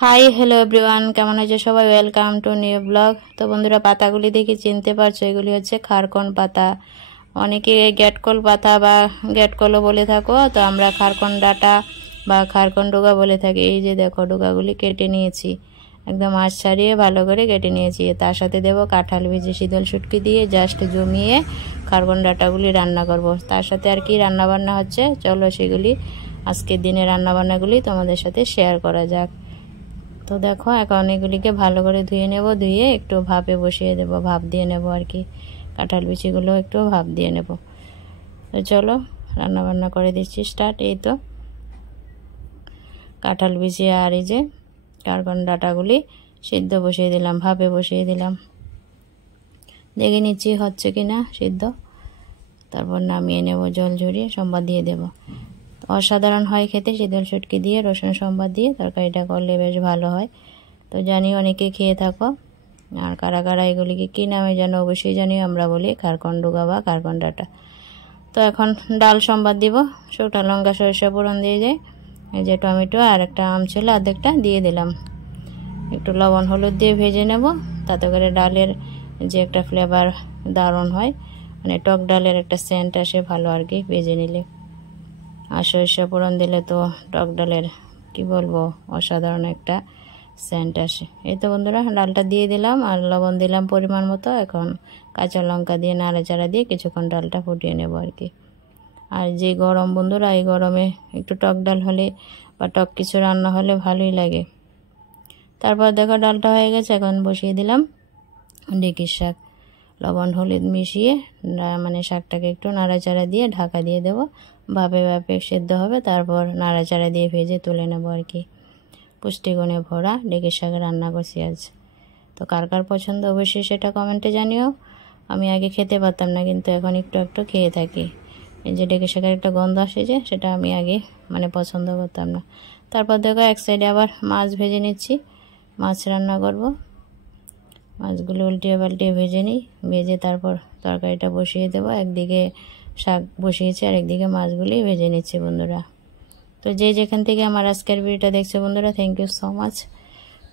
Hi hello everyone, কেমন আছে সবাই? Welcome to new blog. তো বন্ধুরা, পাতাগুলি দেখে চিনতে পারছো, এগুলি হচ্ছে খারকন পাতা। অনেকে গ্যাটকল পাতা বা গ্যাটকলও বলে থাকো, তো আমরা খারকন ডাঁটা বা খারকন ডোগা বলে থাকি। এই যে দেখো, ডোগাগুলি কেটে নিয়েছি, একদম আঁশ ছাড়িয়ে ভালো করে কেটে নিয়েছি। তার সাথে দেবো কাঁঠাল ভেজে শীতল শুটকি দিয়ে জাস্ট জমিয়ে খারকন ডাঁটাগুলি রান্না করব। তার সাথে আর কি রান্না বান্না হচ্ছে, চলো সেগুলি আজকের দিনে রান্নাবান্নাগুলি তোমাদের সাথে শেয়ার করা যাক। তো দেখো, এখন এগুলিকে ভালো করে ধুয়ে নেব, ধুয়ে একটু ভাপে বসিয়ে দেব, ভাপ দিয়ে নেব আর কি। কাঁঠাল বিচিগুলো একটু ভাপ দিয়ে নেব। তো চলো রান্না বান্না করে দিচ্ছি স্টার্ট। এই তো কাঁঠাল বিচি আর এই যে খারকন ডাঁটাগুলি সিদ্ধ বসিয়ে দিলাম, ভাপে বসিয়ে দিলাম। দেখে নিচ্ছি হচ্ছে কি না সিদ্ধ, তারপর নামিয়ে নেব, জল ঝরিয়ে সম্বাদ দিয়ে দেব। অসাধারণ হয় খেতে, শীতল শুটকি দিয়ে রসুন সম্বাদ দিয়ে তরকারিটা করলে বেশ ভালো হয়। তো জানি অনেকে খেয়ে থাকো, আর কারা কারা এগুলিকে কী নামে জানো অবশ্যই জানি। আমরা বলি খারকন ডোগা বা খারকন ডাঁটা। তো এখন ডাল সম্বাদ দিব, শুকনো লঙ্কা সরিষা ফোড়ন দিয়ে যায়। এই যে টমেটো আর একটা আম ছিল অর্ধেকটা দিয়ে দিলাম, একটু লবণ হলুদ দিয়ে ভেজে নেব, তাতে করে ডালের যে একটা ফ্লেভার দারুণ হয়, মানে টক ডালের একটা সেন্ট আসে ভালো আর কি ভেজে নিলে। আর সরিষা ফোড়ন দিলে তো টক ডালের কি বলবো, অসাধারণ একটা সেন্ট আসে। এই তো বন্ধুরা, ডালটা দিয়ে দিলাম আর লবণ দিলাম পরিমাণ মতো। এখন কাঁচা লঙ্কা দিয়ে নাড়াচাড়া দিয়ে কিছুক্ষণ ডালটা ফুটিয়ে নেব আর কি। আর যে গরম বন্ধুরা, এই গরমে একটু টক ডাল হলে বা টক কিছু রান্না হলে ভালোই লাগে। তারপর দেখো ডালটা হয়ে গেছে, এখন বসিয়ে দিলাম ঢেঁকির শাক। লবণ হলুদ মিশিয়ে মানে শাকটাকে একটু নাড়াচাড়া দিয়ে ঢাকা দিয়ে দেব, ভাপে ভাপে সেদ্ধ হবে। তারপর নাড়াচাড়া দিয়ে ভেজে তুলে নেব আর কি। পুষ্টিগুণে ভরা ঢেঁকির শাক রান্না করছি আজ। তো কার কার পছন্দ অবশ্যই সেটা কমেন্টে জানিও। আমি আগে খেতে পারতাম না, কিন্তু এখন একটু একটু খেয়ে থাকি। এই যে ঢেঁকির শাকের একটা গন্ধ আসে যে, সেটা আমি আগে মানে পছন্দ করতাম না। তারপর দেখো এক সাইডে আবার মাছ ভেজে নিচ্ছি, মাছ রান্না করব। মাছগুলো উল্টিয়ে পাল্টিয়ে ভেজে নিই, ভেজে তারপর তরকারিটা বসিয়ে দেবো। একদিকে শাক বসিয়েছি আর একদিকে মাছগুলি ভেজে নিচ্ছি বন্ধুরা। তো যে যেখান থেকে আমার আজকের ভিডিওটা দেখছে বন্ধুরা, থ্যাংক ইউ সো মাচ।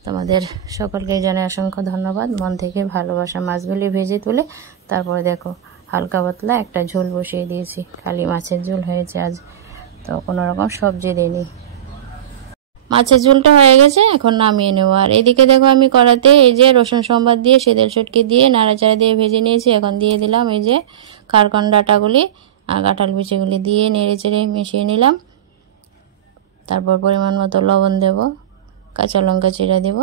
তোমাদের সকলকে জানাই অসংখ্য ধন্যবাদ, মন থেকে ভালোবাসা। মাছগুলি ভেজে তুলে তারপরে দেখো হালকা পাতলা একটা ঝোল বসিয়ে দিয়েছি, খালি মাছের ঝোল হয়েছে আজ, তো কোনো রকম সবজি দিইনি। মাছের ঝোলটা হয়ে গেছে, এখন নামিয়ে নেবো। আর এদিকে দেখো আমি কড়াতে এই যে রসুন সম্বাদ দিয়ে শীতল শুটকি দিয়ে নাড়াচাড়া দিয়ে ভেজে নিয়েছি। এখন দিয়ে দিলাম এই যে খারকন ডাঁটাগুলি আর কাঁঠাল বিচিগুলি দিয়ে নেড়ে চেড়ে মিশিয়ে নিলাম। তারপর পরিমাণ মতো লবণ দেব, কাঁচা লঙ্কা চিরা দেব।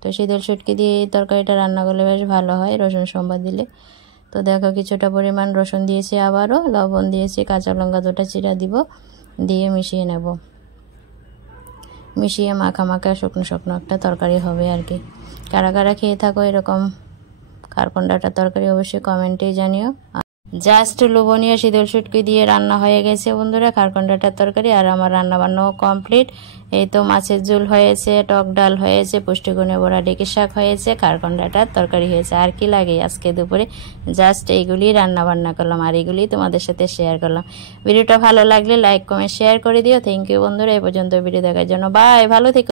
তো শীতল শুটকি দিয়ে এই তরকারিটা রান্না করলে বেশ ভালো হয় রসুন সম্বাদ দিলে। তো দেখো কিছুটা পরিমাণ রসুন দিয়েছি, আবারও লবণ দিয়েছি, কাঁচা লঙ্কা দুটো চিরা দিব, দিয়ে মিশিয়ে নেব। মিশিয়ে মাখা মাখা শুকনো শুকনো একটা তরকারি হবে আর কি। কারা কারা খেয়ে থাকো এরকম খারকন ডাঁটার তরকারি অবশ্যই কমেন্টেই জানিও। জাস্ট লোভনীয় শীতল শুটকি দিয়ে রান্না হয়ে গেছে বন্ধুরা খারকন ডাঁটার তরকারি। আর আমার রান্না বান্নাও কমপ্লিট। এই তো মাছের ঝোল হয়েছে, টক ডাল হয়েছে, পুষ্টিগুণে ভরা ঢেঁকির শাক হয়েছে, খারকন ডাঁটার তরকারি হয়েছে। আর কি লাগে আজকে দুপুরে? জাস্ট এইগুলি রান্না বান্না করলাম আর এগুলি তোমাদের সাথে শেয়ার করলাম। ভিডিওটা ভালো লাগলে লাইক কমেন্ট শেয়ার করে দিও। থ্যাংক ইউ বন্ধুরা, এই পর্যন্ত ভিডিও দেখার জন্য। বাই, ভালো থেকো।